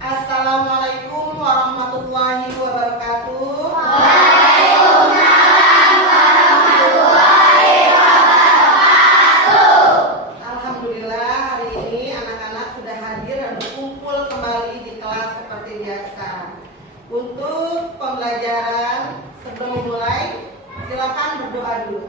Assalamualaikum warahmatullahi wabarakatuh. Waalaikumsalam warahmatullahi wabarakatuh. Alhamdulillah, hari ini anak-anak sudah hadir dan berkumpul kembali di kelas seperti biasa. Untuk pembelajaran sebelum mulai, silakan berdoa dulu.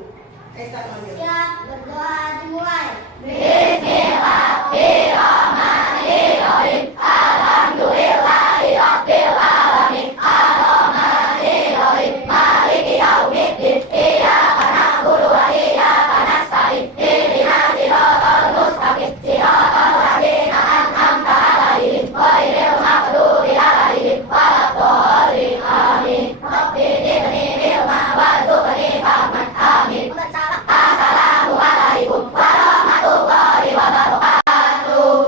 Siap, berdoa dimulai. Bismillahirrahmanirrahim. Alhamdulillahirabbil alamin. Arrahmanirrahim. Maliki yaumiddin. Iyyaka na'budu wa iyyaka nasta'in. Ihdinas siratal mustaqim. Siratal ladzina an'amta 'alaihim ghairil maghdubi 'alaihim waladdallin. Amin. Rabbi zidni ilman warzuqni fahman. Amin. Assalamualaikum warahmatullahi wabarakatuh.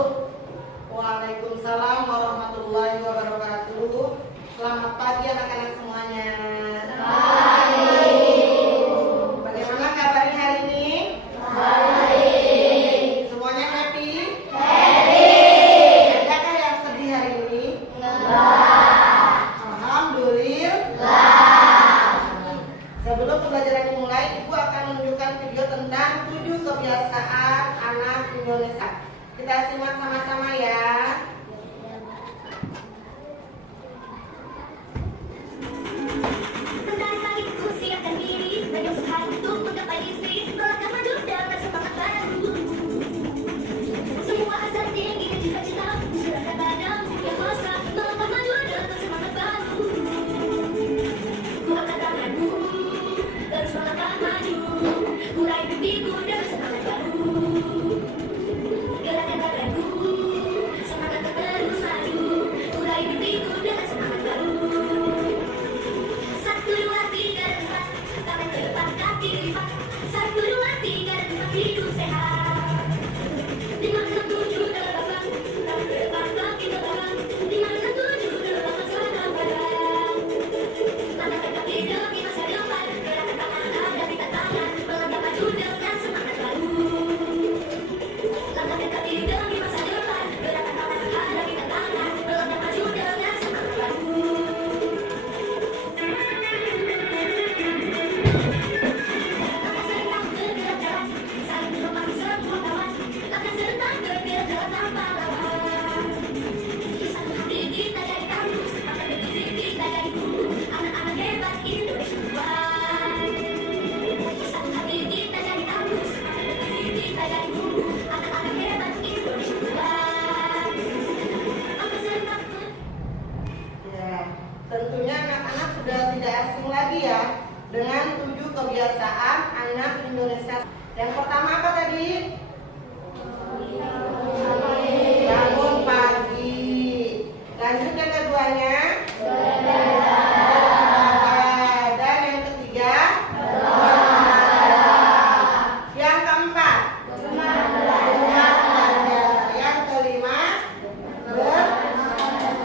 Waalaikumsalam warahmatullahi wabarakatuh. Selamat pagi anak-anak semuanya. Bagaimana kabarnya hari ini? Baik. Semuanya happy? Happy. Adakah yang sedih hari ini? Alhamdulillah. Sebelum pembelajaran dimulai, Ibu akan menunjukkan video tentang 7 kebiasaan anak Indonesia. Kita simak sama-sama ya. Dari pagi ku siapkan diri, menyusun hari untuk menggapai istri, melangkah maju dengan semangat baru. Semua hasrat tinggi dan cita-cita, serahkan padamu yang kuasa, melangkah maju dengan semangat baru. Kuatkan tanganmu, terus melangkah maju, urai mimpiku dengan semangat baru. Gerakkan badanku, semangat terus maju, urai mimpiku dengan semangat baru. 1, 2, 3, dan 4, tangan ke depan, kaki lipat. 1, 2, 3, dan 4, hidup sehat. 5, 6, 7, dalam belakang, tangan ke depan, kaki ke belakang. 5, 6, 7, dalam belakang, seragam badan. Langkahkan kaki demi masa depan, gerakan tangan hadapi tantangan, melangkah maju dengan semangat baru. Langkahkan kaki demi masa depan, gerakan tangan hadapi tantangan, melangkah maju dengan semangat baru. Langkah serentak bergerak jalan, saling berlomba semua kawan. Langkah serentak bergerak jalan tanpa lawan. Kisah hati kita jadi kampus, maka berdiri kita jadi guru. Anak-anak hebat Indonesia kuat. Kisah hati kita jadi kampus, maka berdiri kita jadi guru. Anak-anak hebat Indonesia kuat. Langkah serentak Ya, tentunya anak-anak sudah tidak asing lagi ya dengan 7 kebiasaan anak Indonesia. Yang pertama apa tadi? Bangun pagi. Lanjut yang keduanya? Berolahraga. Dan yang ketiga? Yang keempat? Belajar. Yang kelima?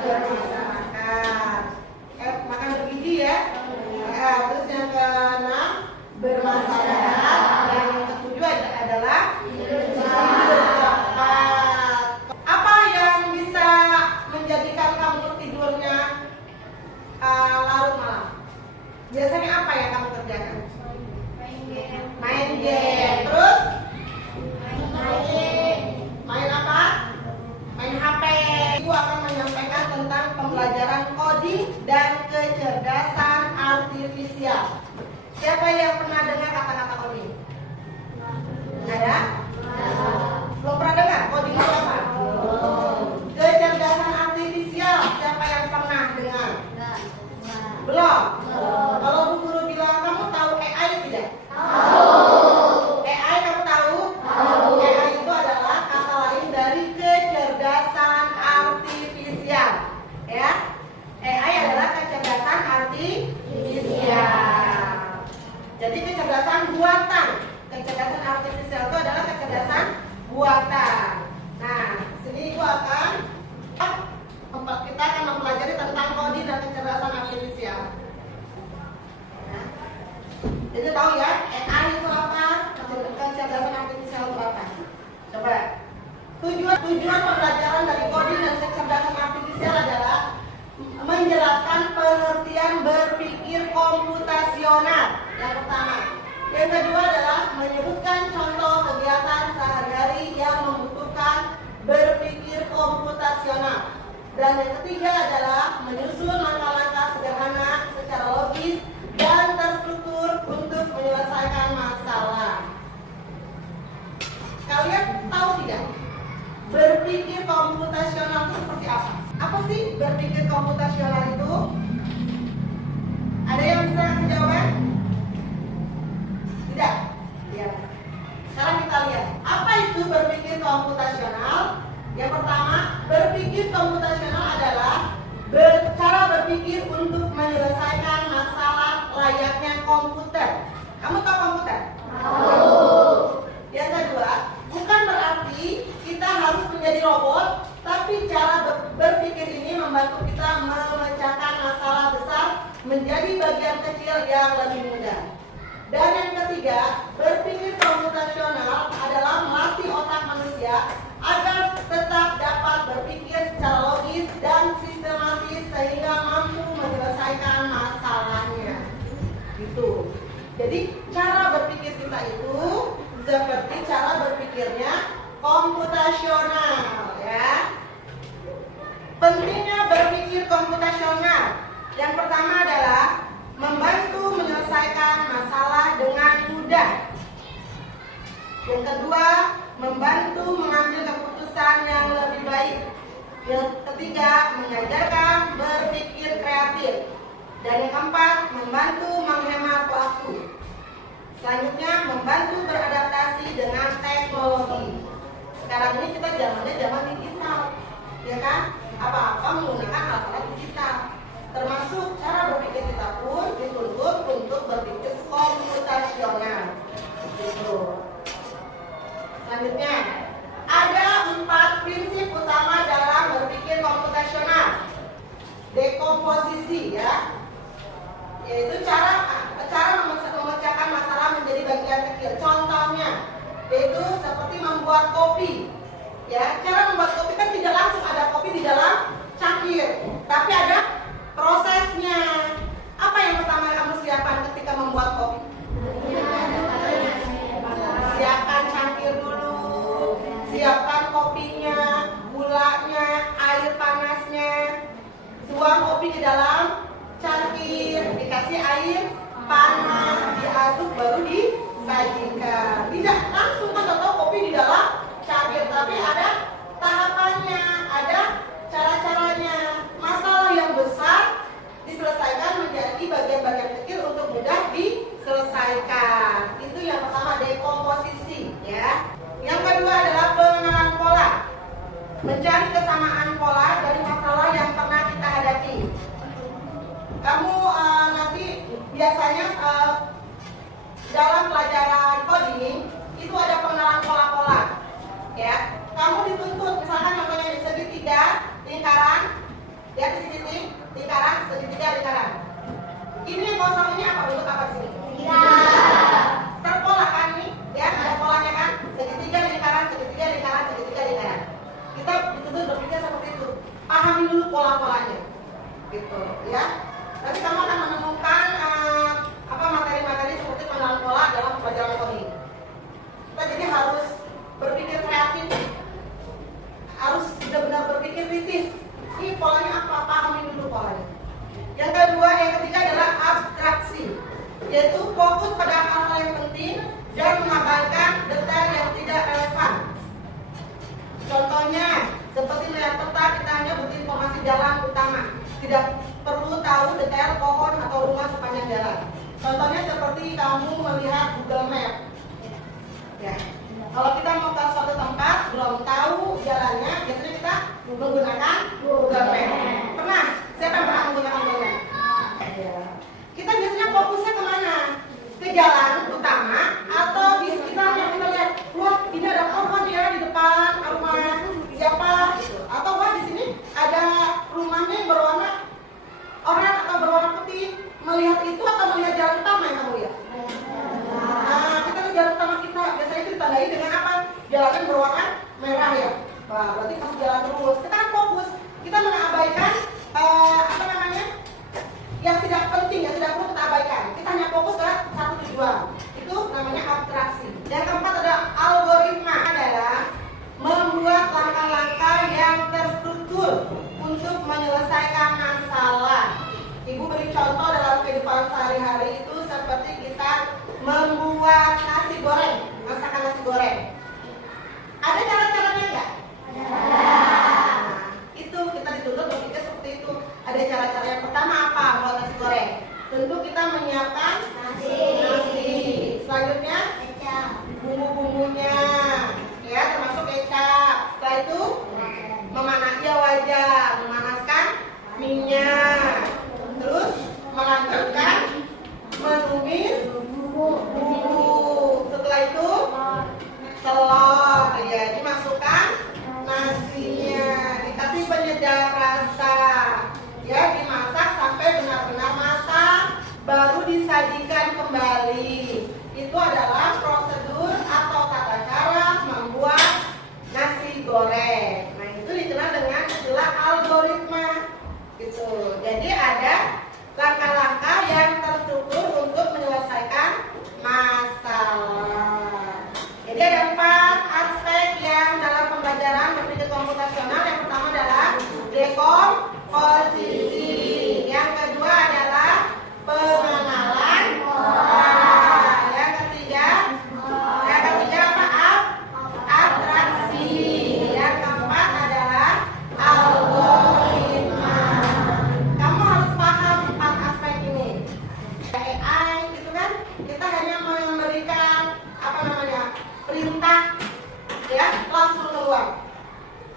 Bermasyarakat. Makan bergizi ya. Terus yang keenam bermasyarakat. Dan yang ketujuh adalah hidup cepat. Apa yang bisa menjadikan kamu tidurnya larut malam? Biasanya apa yang kamu kerjakan? Main game. Terus? Main apa? Main HP. Ibu akan menyampaikan tentang pembelajaran coding dan kecerdasan artifisial. Siapa yang pernah dengar kata-kata coding? Ada? Belum pernah dengar? Coding itu apa? Kecerdasan artifisial. Siapa yang pernah dengar? Belum? Kalau Bu Guru bilang, kamu tahu AI tidak? AI kamu tahu? AI itu adalah kata lain dari kecerdasan artifisial. Ya, AI adalah kecerdasan artifisial. Jadi kecerdasan buatan. Kecerdasan artifisial itu adalah kecerdasan buatan. Nah, sini Ibu kita akan mempelajari tentang coding dan kecerdasan artifisial. Nah, jadi tahu ya, AI itu apa? Kecerdasan artifisial itu apa? Coba. Tujuan pembelajaran dari coding dan kecerdasan artifisial adalah menjelaskan pengertian berpikir komputasional. Yang pertama. Yang kedua adalah menyebutkan contoh kegiatan sehari-hari yang membutuhkan berpikir komputasional. Dan yang ketiga adalah menyusun langkah-langkah sederhana secara logis dan terstruktur untuk menyelesaikan masalah. Kalian tahu tidak? Berpikir komputasional itu seperti apa? Apa sih berpikir komputasional itu? Ada yang bisa kasih jawaban? Tidak? Ya. Sekarang kita lihat. Apa itu berpikir komputasional? Yang pertama, berpikir komputasional adalah cara berpikir untuk menyelesaikan masalah layaknya komputer. Kamu tahu komputer? Tahu. Yang kedua, bukan berarti kita harus menjadi robot, tapi cara berpikir ini membantu kita memecahkan masalah besar menjadi bagian kecil yang lebih mudah. Dan yang ketiga, berpikir komputasional adalah melatih otak manusia agar tetap dapat berpikir secara logis dan sistematis sehingga mampu menyelesaikan masalahnya. Gitu. Jadi cara berpikir kita itu seperti cara berpikirnya komputasional, ya. Pentingnya berpikir komputasional. Yang pertama adalah membantu menyelesaikan masalah dengan mudah. Yang kedua, membantu mengambil keputusan yang lebih baik. Yang ketiga, mengajarkan berpikir kreatif. Dan yang keempat, membantu menghemat waktu. Selanjutnya, membantu beradaptasi dengan teknologi. Sekarang ini kita zamannya zaman digital, ya kan? Apa-apa menggunakan alat-alat digital. Termasuk cara berpikir kita pun dituntut untuk berpikir komputasional. Gitu. Selanjutnya, ada 4 prinsip utama dalam berpikir komputasional. Dekomposisi, ya, yaitu cara memecahkan masalah menjadi bagian kecil. Contohnya, yaitu seperti membuat kopi. Ya, cara membuat kopi kan tidak langsung ada kopi di dalam cangkir, tapi ada prosesnya. Apa yang pertama kamu siapkan ketika membuat kopi? Siapkan cangkir dulu, siapkan kopinya, gulanya, air panasnya. Tuang kopi di dalam cangkir, dikasih air panas, diaduk baru disajikan. Tidak langsung kan tahu kopi di dalam cangkir, tapi ada tahapannya, ada cara-caranya. Masalah yang besar diselesaikan menjadi bagian-bagian kecil untuk mudah diselesaikan. Itu yang pertama, dekomposisi, ya. Yang kedua adalah pengenalan pola. Mencari kesamaan pola dari masalah yang pernah kita hadapi. Kamu nanti biasanya dalam pelajaran coding itu ada pengenalan pola-pola, ya. Kamu dituntut, misalkan contohnya di segitiga, lingkaran, ya, titik-titik, lingkaran, segitiga, lingkaran. Ini kosong ini apa, bentuk apa sih? Terpola kan ini, ya, ada polanya kan? Segitiga, lingkaran, segitiga, lingkaran, segitiga, lingkaran. Kita dituntut berpikir seperti itu. Pahami dulu pola-polanya, gitu, ya. Nanti kamu akan menemukan materi-materi seperti pengenalan pola dalam pelajaran coding. Kita jadi harus berpikir kreatif, harus benar-benar berpikir kritis. Ini polanya apa? Pahami dulu polanya. Yang kedua, yang ketiga adalah abstraksi, yaitu fokus pada hal-hal yang penting dan mengabaikan detail yang tidak relevan. Contohnya, seperti melihat peta, kita hanya butuh informasi jalan utama, tidak perlu tahu detail pohon atau rumah sepanjang jalan. Contohnya seperti kamu melihat Google Map, ya. Kalau kita mau ke suatu tempat belum tahu jalannya, biasanya kita menggunakan Google Map. Pernah? Siapa yang pernah menggunakan Google Map? Ya. Kita biasanya fokusnya kemana? Ke jalan utama atau di sekitarnya? Kita lihat, wah ini ada pohon ya di depan rumah siapa? Atau wah di sini ada rumahnya yang berwarna oranye atau berwarna putih. Melihat itu atau melihat jalan utama yang kamu lihat? Nah, kita lihat jalan utama kita biasanya itu ditandai dengan apa? Jalannya berwarna merah, ya. Wah, berarti masih jalan terus. Kita kan fokus, kita mengabaikan contoh dalam kehidupan sehari-hari itu seperti kita membuat nasi goreng, masakan nasi goreng. Ada cara-caranya nggak? Nah, itu kita dituntut berpikir seperti itu. Ada cara-cara. Yang pertama apa buat nasi goreng? Tentu kita menyiapkan nasi. Selanjutnya bumbu-bumbunya, ya termasuk kecap. Setelah itu memanaskan minyak. Terus melanjutkan menumis bumbu. Setelah itu telur, ya dimasukkan nasinya, dikasih penyedap rasa, ya dimasak sampai benar-benar matang, baru disajikan kembali. Itu adalah prosedur atau tata cara membuat nasi goreng. Nah itu dikenal dengan istilah algoritma, gitu. Jadi ada langkah-langkah yang terstruktur untuk menyelesaikan masalah. Jadi ada 4 aspek yang dalam pembelajaran berpikir komputasional. Yang pertama adalah dekomposisi. Yang kedua adalah pengenalan. Yang ketiga apa? Abstraksi. Yang keempat adalah algoritma. Kamu harus paham 4 aspek ini. AI itu kan kita hanya memberikan perintah, ya langsung keluar.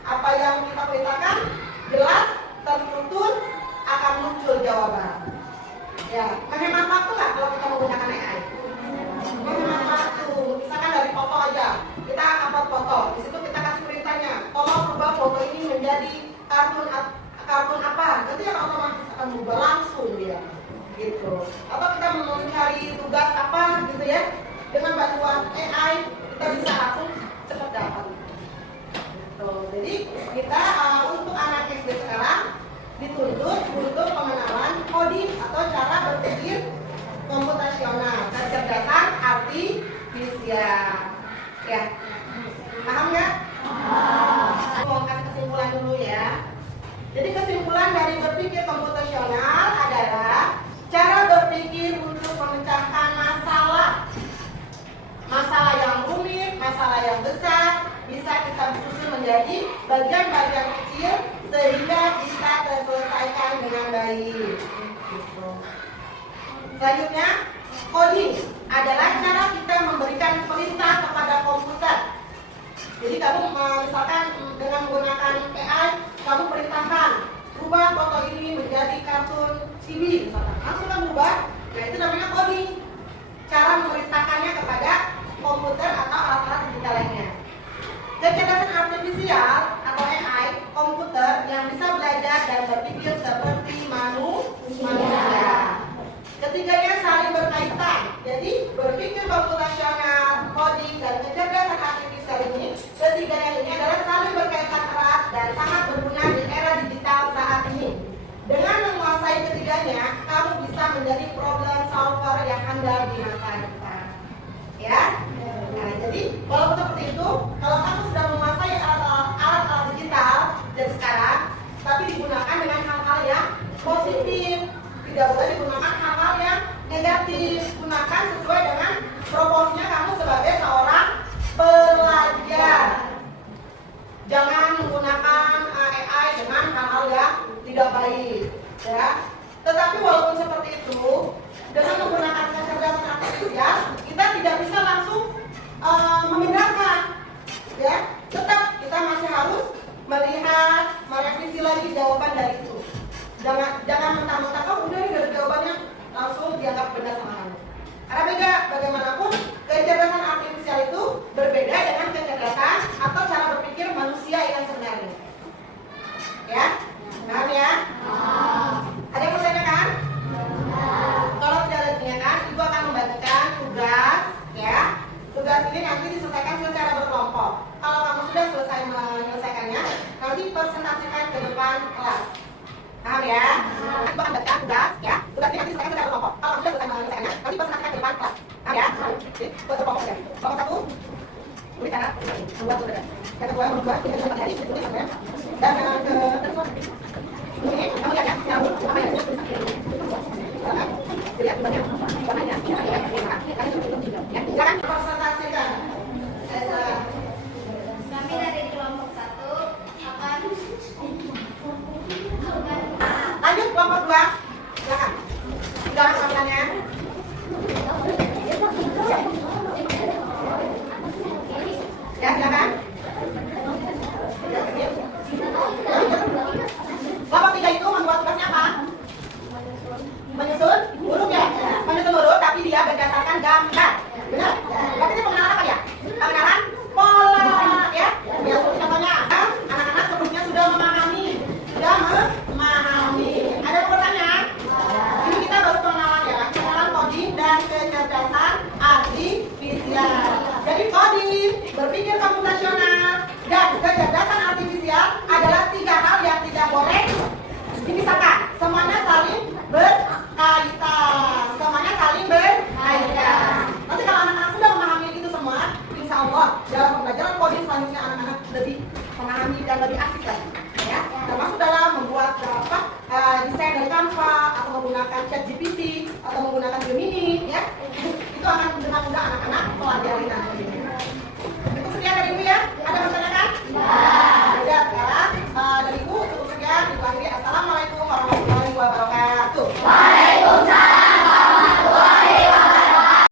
Apa yang kita perintahkan jelas terstruktur, akan muncul jawaban. Ya, menghemat waktu nggak kalau kita menggunakan AI? Menghemat waktu. Misalkan dari foto aja, kita upload foto, di situ kita kasih perintahnya, tolong ubah foto ini menjadi kartun apa? Nanti yang otomatis akan berubah langsung dia, gitu. Atau kita mencari tugas apa, gitu ya, dengan bantuan AI kita bisa langsung cepat dapat. Gitu. Jadi kita untuk anak SD sekarang dituntut untuk pengenalan coding atau cara berpikir komputasional, kecerdasan artifisial. Ya, paham nggak? Mau kasih kesimpulan dulu ya. Jadi kesimpulan dari berpikir komputasional adalah cara berpikir untuk memecahkan masalah yang rumit, masalah yang besar, bisa kita susun menjadi bagian-bagian kecil sehingga bisa terselesaikan dengan baik. Selanjutnya, coding adalah cara kita memberikan perintah kepada komputer. Jadi kamu misalkan dengan menggunakan AI, kamu perintahkan rubah foto ini menjadi kartun TV, misalkan langsung kan berubah. Nah itu namanya coding. Cara memerintahkannya kepada komputer atau alat-alat digital lainnya. Kecerdasan artifisial atau AI, komputer yang bisa belajar dan berpikir seperti manusia. Ketiganya saling berkaitan. Jadi berpikir komputasional, coding, dan kecerdasan artifisial ini, ketiganya ini adalah saling berkaitan erat dan sangat berguna di era digital saat ini. Dengan menguasai ketiganya, kamu bisa menjadi problem solver yang handal di masa depan. Ya. Nah, jadi walaupun seperti itu, kalau kamu sudah menguasai alat-alat digital dari sekarang, tapi digunakan dengan hal-hal yang positif, tidak boleh digunakan hal-hal yang negatif. Gunakan sesuai dengan proporsinya kamu sebagai seorang pelajar. Jangan menggunakan AI dengan hal-hal yang tidak baik, ya. Tetapi walaupun seperti itu, dengan menggunakan kecerdasan artifisial, kita tidak bisa langsung memindahkan, ya. Tetap kita masih harus melihat, merevisi lagi jawaban dari itu. Jangan mentah-mentah, oh udah ini dari jawabannya langsung dianggap benar sama kamu. Karena beda, bagaimanapun kecerdasan artifisial itu berbeda dengan kecerdasan atau cara berpikir manusia yang sebenarnya. Ya, paham ya? Ada yang pertanyaan? Kalau tidak ada pertanyaan, ibu akan membagikan tugas, ya. Tugas ini nanti diselesaikan secara berkelompok. Kalau kamu sudah selesai menyelesaikannya, nanti presentasikan ke depan kelas. Paham ya? Ibu akan membagikan tugas, ya. Tugas ini nanti diselesaikan secara berkelompok. Kalau kamu sudah selesai menyelesaikannya, nanti presentasikan ke depan kelas. Paham ya? Jadi, berkelompok ya. Kelompok 1, tulis cara membuat tugas. Yang kedua, membuat tugas materi, tulis apa ya? Dan yang kedua, ini kamu lihat ya, yang apa ya? Lihat banyak warnanya. Silakan presentasikan. Kami dari kelompok 1 akan Lanjut kelompok 2. Silakan. Sudah tampilannya. Ya, silakan. Kelompok 3 itu membuat tugasnya apa? Menyusun huruf ya? Menyusun huruf tapi dia berdasarkan gambar. Benar? Berarti ini pengenalan apa ya? Pengenalan pola ya? Ya, contohnya anak-anak sebelumnya sudah memahami. Ada pertanyaan? Ini kita baru pengenalan ya. Pengenalan coding dan kecerdasan artifisial. Jadi coding, berpikir komputasional, dan kecerdasan artifisial adalah 3 hal yang tidak boleh dipisahkan. Semuanya saling berkaitan. Nanti kalau anak-anak sudah memahami itu semua, insya Allah dalam pembelajaran coding selanjutnya anak-anak lebih memahami dan lebih asik lagi. Ya, termasuk dalam membuat desain dari Canva atau menggunakan ChatGPT atau menggunakan Gemini, ya, itu akan dengan mudah anak-anak pelajari nanti.